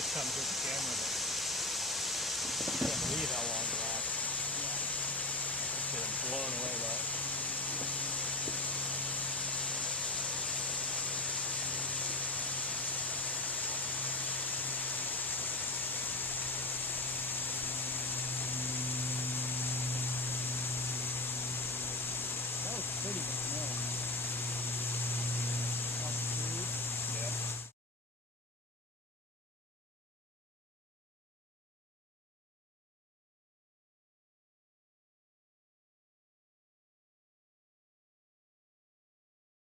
just comes with the camera. But I can't believe how long it lasts. Just getting blown away by it. That was pretty.